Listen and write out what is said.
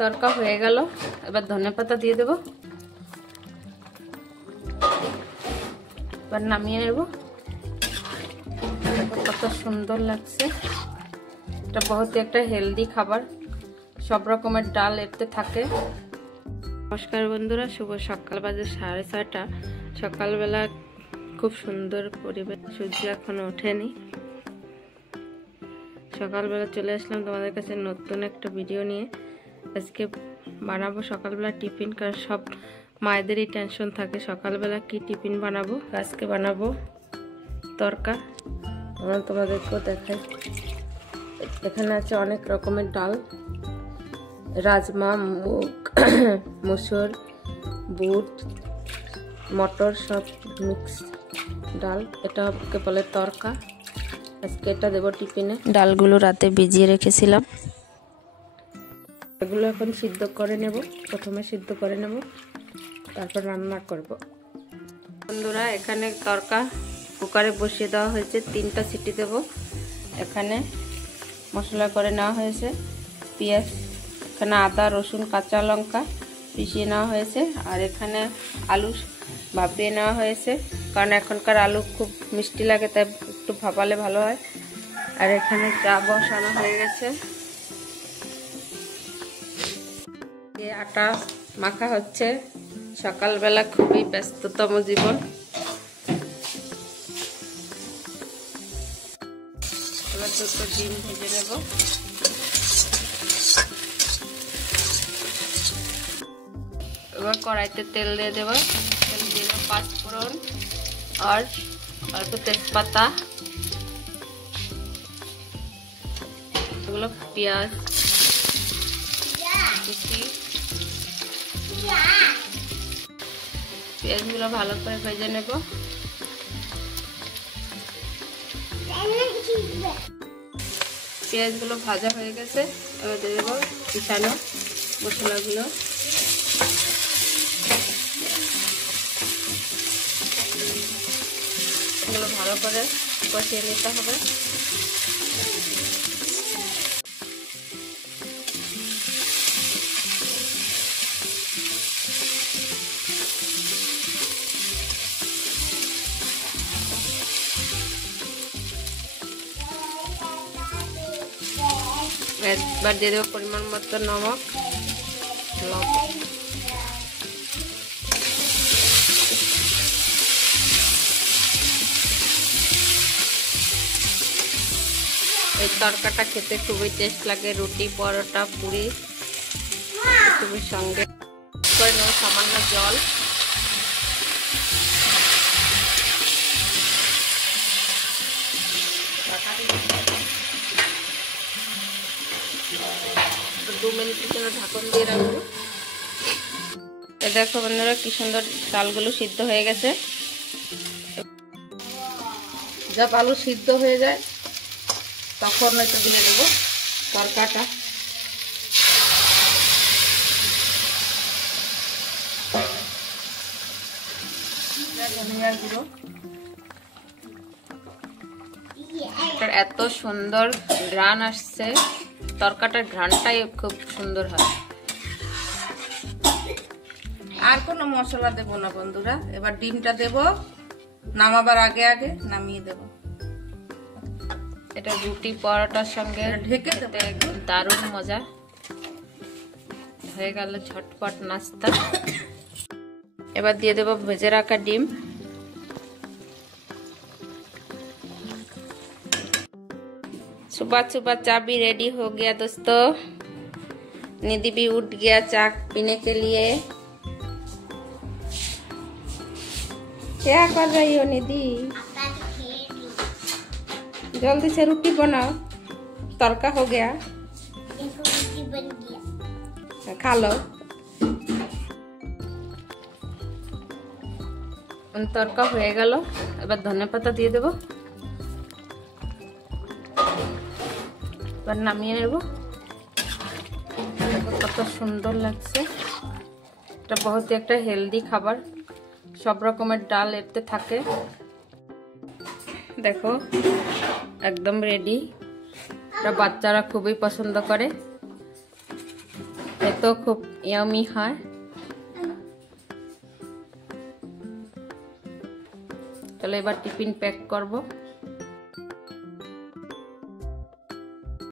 তরকা হয়ে গেল। এবার ধনেপাতা দিয়ে দেব, এবার নামিয়ে নেব। কত সুন্দর লাগছে। এটা বহুত একটা হেলদি খাবার, সব রকমের ডাল এতে থাকে। নমস্কার বন্ধুরা, শুভ সকাল, বাজে 6:30। সকালবেলা খুব সুন্দর পরিবেশ, সূর্য এখনো ওঠেনি। সকালবেলা চলে আসলাম তোমাদের কাছে নতুন একটা ভিডিও নিয়ে। আজকে বানাবো সকালবেলা টিফিন, কারণ সব মায়েদেরই টেনশন থাকে সকালবেলা কি টিফিন বানাবো। আজকে বানাবো তরকা। তোমাদেরকেও দেখাই। এখানে আছে অনেক রকমের ডাল, রাজমা, মুগ, মসুর, বুট, মটর, সব মিক্স ডাল। এটাকে বলে তরকা। আজকে এটা দেবো টিফিনে। ডালগুলো রাতে ভিজিয়ে রেখেছিলাম, এগুলো এখন সিদ্ধ করে নেব। প্রথমে সিদ্ধ করে নেব, তারপর রান্না করব। বন্ধুরা, এখানে তরকা কুকারে বসিয়ে দেওয়া হয়েছে, 3টা সিটি দেব। এখানে মশলা করে নেওয়া হয়েছে, পেঁয়াজ, এখানে আদা, রসুন, কাঁচা লঙ্কা পিষিয়ে নেওয়া হয়েছে। আর এখানে আলু ভাপিয়ে নেওয়া হয়েছে, কারণ এখনকার আলু খুব মিষ্টি লাগে, তাই একটু ভাপালে ভালো হয়। আর এখানে চা বসানো হয়ে গেছে, আটা মাখা হচ্ছে। সকালবেলা খুবই ব্যস্ততম জীবন। এবার 2টো ডিম ভেজে নেব। এবার কড়াইতে তেল দিয়ে দেব। তেল দিয়ে দেবো 5 ফোড়ন আর অল্প তেজপাতা, এগুলো পেঁয়াজ কুচি। পেঁয়াজগুলো ভালো করে ভেজে নেব। পেঁয়াজগুলো ভাজা হয়ে গেছে, এবার দিয়ে দেবো পিছানো মশলাগুলো। এগুলো ভালো করে কষিয়ে নিতে হবে। এবার দিয়ে দেবো পরিমাণ মতো নমক, এই তরকাটা খেতে খুবই টেস্ট লাগে, রুটি, পরোটা, পুরি এসবের সঙ্গে। করে নেব সামান্য জল। তো 2 মিনিটের জন্য ঢাকন দিয়ে রাখবো। এ দেখো বন্ধুরা, কি সুন্দর ডালগুলো সিদ্ধ হয়ে গেছে। যা আলু সিদ্ধ হয়ে যায় তখন হয়তো দিয়ে দেবো তরকাটা। ধনিয়ার গুঁড়ো, এত সুন্দর ঘ্রাণ আসছে, তরকাটার ঘ্রাণটাই খুব সুন্দর হয়। আর কোনো মশলা দেব না বন্ধুরা। এবার ডিমটা দেব, নামাবার আগে আগে নামিয়ে দেব। এটা রুটি পরোটার সঙ্গে ঢেকে দেবে, একদম দারুণ মজা। হয়ে গেল ঝটপট নাস্তা। এবার দিয়ে দেব ভেজে রাখা ডিম। सुबह सुबह चाय भी रेडी हो गया दोस्तों। निधि भी उठ गया चाय पीने के लिए। क्या कर रही हो निधि? जल्दी से रोटी बनाओ, तड़का हो गया, बन गया, खा लो। तड़का हो गেল, এবার ধনেপাতা দিয়ে দেব, এবার নামিয়ে নেব। কত সুন্দর লাগছে। এটা বহুত একটা হেলদি খাবার, সব রকমের ডাল এতে থাকে। দেখো একদম রেডি। এটা বাচ্চারা খুবই পছন্দ করে। তো খুব ইয়ামি হয়। চলো এবার টিফিন প্যাক করব।